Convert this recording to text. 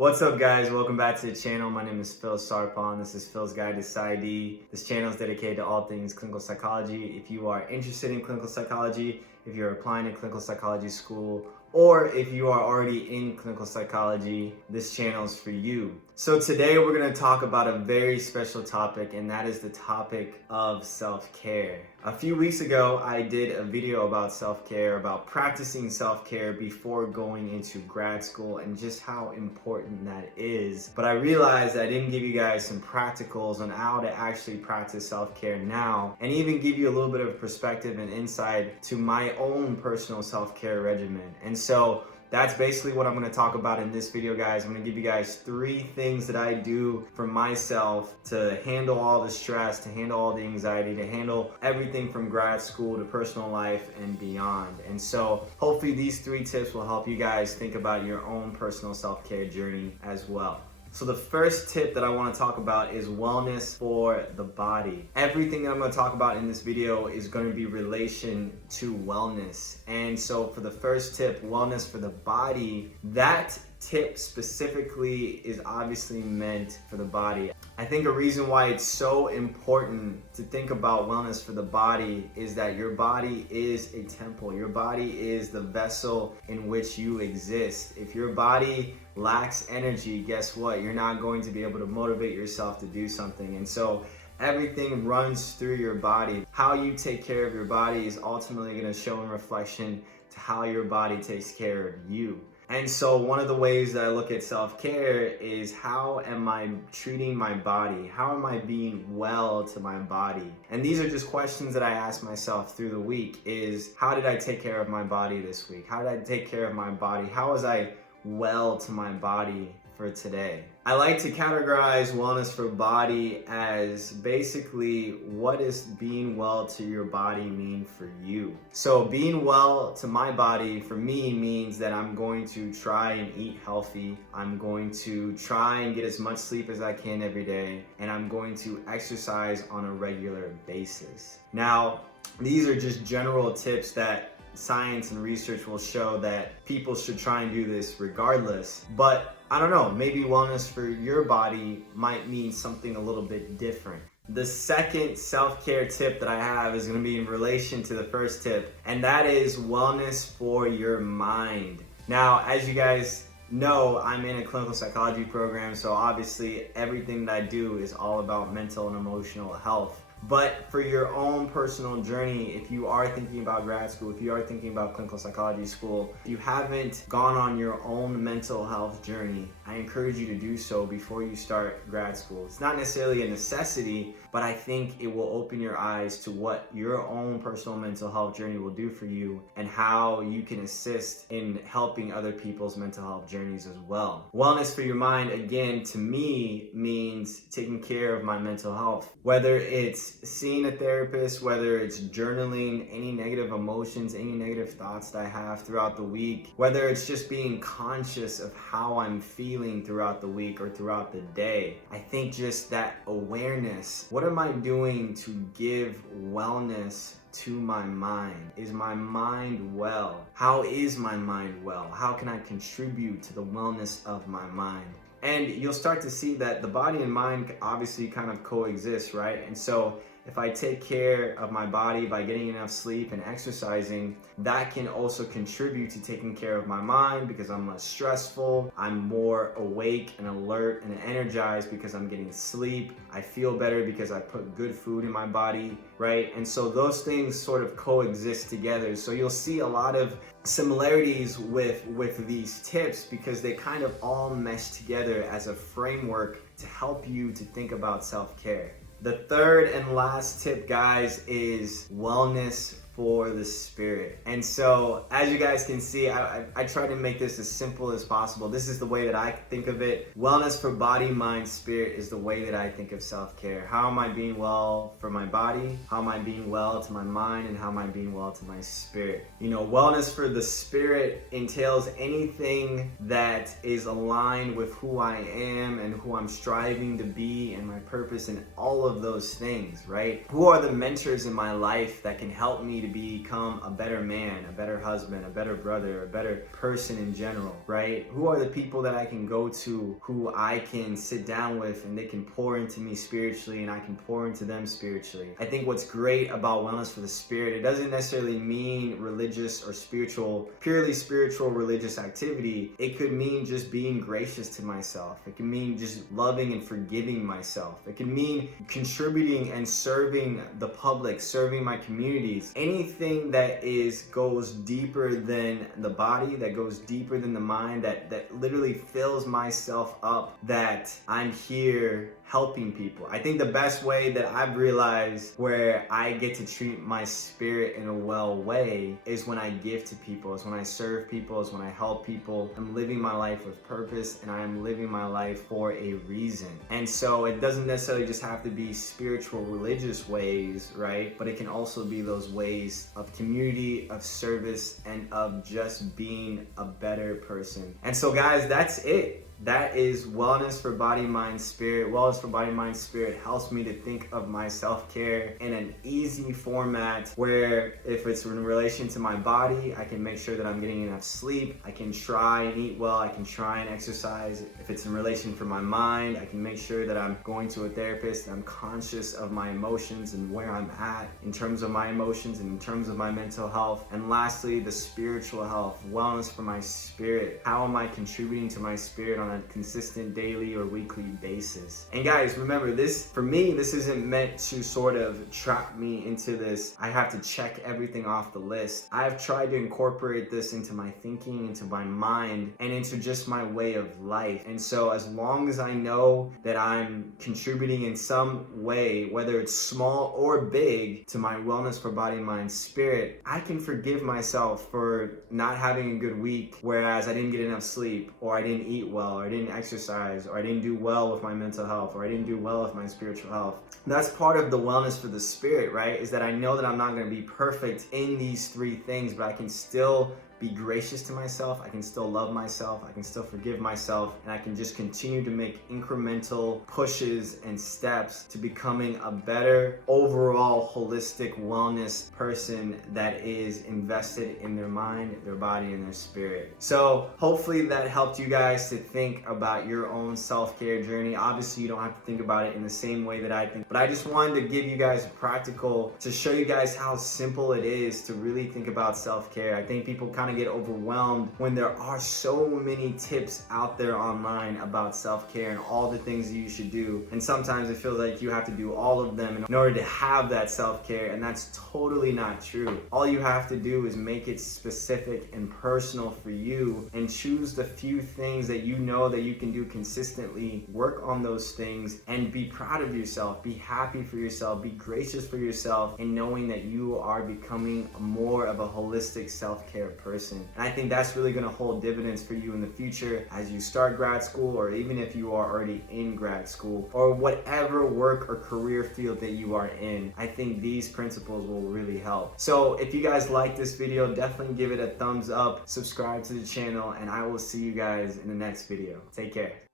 What's up, guys? Welcome back to the channel. My name is Phil Sarpon. This is Phil's Guide to PsyD. This channel is dedicated to all things clinical psychology. If you are interested in clinical psychology, if you're applying to clinical psychology school, or if you are already in clinical psychology, this channel is for you. So today we're going to talk about a very special topic, and that is the topic of self-care. A few weeks ago, I did a video about self-care, about practicing self-care before going into grad school and just how important that is. But I realized I didn't give you guys some practicals on how to actually practice self-care now, and even give you a little bit of perspective and insight to my own personal self-care regimen. And so that's basically what I'm going to talk about in this video, guys. I'm going to give you guys 3 things that I do for myself to handle all the stress, to handle all the anxiety, to handle everything from grad school to personal life and beyond. And so hopefully these 3 tips will help you guys think about your own personal self-care journey as well. So the first tip that I want to talk about is wellness for the body. Everything that I'm going to talk about in this video is going to be relation to wellness. And so for the first tip, wellness for the body, that tip specifically is obviously meant for the body. I think a reason why it's so important to think about wellness for the body is that your body is a temple. Your body is the vessel in which you exist. If your body lacks energy, guess what? You're not going to be able to motivate yourself to do something. And so everything runs through your body. How you take care of your body is ultimately going to show in reflection to how your body takes care of you. And so one of the ways that I look at self-care is, how am I treating my body? How am I being well to my body? And these are just questions that I ask myself through the week is, how did I take care of my body this week? How did I take care of my body? How was I well to my body for today? I like to categorize wellness for body as basically, what does being well to your body mean for you? So being well to my body for me means that I'm going to try and eat healthy. I'm going to try and get as much sleep as I can every day, and I'm going to exercise on a regular basis. Now, these are just general tips that science and research will show that people should try and do this regardless. But I don't know, maybe wellness for your body might mean something a little bit different. The second self-care tip that I have is going to be in relation to the first tip, and that is wellness for your mind. Now, as you guys know, I'm in a clinical psychology program, so obviously everything that I do is all about mental and emotional health. But for your own personal journey, if you are thinking about grad school, if you are thinking about clinical psychology school, if you haven't gone on your own mental health journey, I encourage you to do so before you start grad school. It's not necessarily a necessity, but I think it will open your eyes to what your own personal mental health journey will do for you, and how you can assist in helping other people's mental health journeys as well. Wellness for your mind, again, to me means taking care of my mental health. Whether it's seeing a therapist, whether it's journaling any negative emotions, any negative thoughts that I have throughout the week, whether it's just being conscious of how I'm feeling throughout the week or throughout the day. I think just that awareness. What am I doing to give wellness to my mind? Is my mind well? How is my mind well? How can I contribute to the wellness of my mind? And you'll start to see that the body and mind obviously kind of coexist, right? And so if I take care of my body by getting enough sleep and exercising, that can also contribute to taking care of my mind, because I'm less stressful, I'm more awake and alert and energized because I'm getting sleep. I feel better because I put good food in my body, right? And so those things sort of coexist together. So you'll see a lot of similarities with these tips, because they kind of all mesh together as a framework to help you to think about self-care. The third and last tip, guys, is wellness for the spirit. And so as you guys can see, I try to make this as simple as possible. This is the way that I think of it. Wellness for body, mind, spirit is the way that I think of self-care. How am I being well for my body? How am I being well to my mind? And how am I being well to my spirit? You know, wellness for the spirit entails anything that is aligned with who I am and who I'm striving to be and my purpose and all of those things, right? Who are the mentors in my life that can help me to become a better man, a better husband, a better brother, a better person in general, right? Who are the people that I can go to, who I can sit down with and they can pour into me spiritually and I can pour into them spiritually? I think what's great about wellness for the spirit, it doesn't necessarily mean religious or spiritual, purely spiritual religious activity. It could mean just being gracious to myself. It can mean just loving and forgiving myself. It can mean contributing and serving the public, serving my communities. Anything that goes deeper than the body, that goes deeper than the mind, that literally fills myself up, that I'm here helping people. I think the best way that I've realized where I get to treat my spirit in a well way is when I give to people, is when I serve people, is when I help people. I'm living my life with purpose and I am living my life for a reason. And so it doesn't necessarily just have to be spiritual, religious ways, right? But it can also be those ways of community, of service, and of just being a better person. And so guys, that's it. That is wellness for body, mind, spirit. Wellness for body, mind, spirit helps me to think of my self-care in an easy format where if it's in relation to my body, I can make sure that I'm getting enough sleep. I can try and eat well. I can try and exercise. If it's in relation for my mind, I can make sure that I'm going to a therapist, that I'm conscious of my emotions and where I'm at in terms of my emotions and in terms of my mental health. And lastly, the spiritual health, wellness for my spirit. How am I contributing to my spirit on a consistent daily or weekly basis? And guys, remember this, for me, this isn't meant to sort of trap me into this, I have to check everything off the list. I've tried to incorporate this into my thinking, into my mind, and into just my way of life. And so as long as I know that I'm contributing in some way, whether it's small or big, to my wellness for body, mind, spirit, I can forgive myself for not having a good week, whereas I didn't get enough sleep, or I didn't eat well, or I didn't exercise, or I didn't do well with my mental health, or I didn't do well with my spiritual health. That's part of the wellness for the spirit, right? Is that I know that I'm not going to be perfect in these three things, but I can still be gracious to myself, I can still love myself, I can still forgive myself, and I can just continue to make incremental pushes and steps to becoming a better overall holistic wellness person that is invested in their mind, their body, and their spirit. So hopefully that helped you guys to think about your own self-care journey. Obviously you don't have to think about it in the same way that I think, but I just wanted to give you guys a practical, to show you guys how simple it is to really think about self-care. I think people kind of get overwhelmed when there are so many tips out there online about self-care and all the things that you should do, and sometimes it feels like you have to do all of them in order to have that self-care, and that's totally not true. All you have to do is make it specific and personal for you and choose the few things that you know that you can do consistently, work on those things, and be proud of yourself, be happy for yourself, be gracious for yourself, and knowing that you are becoming more of a holistic self-care person. And I think that's really going to hold dividends for you in the future as you start grad school, or even if you are already in grad school, or whatever work or career field that you are in. I think these principles will really help. So if you guys like this video, definitely give it a thumbs up, subscribe to the channel, and I will see you guys in the next video. Take care.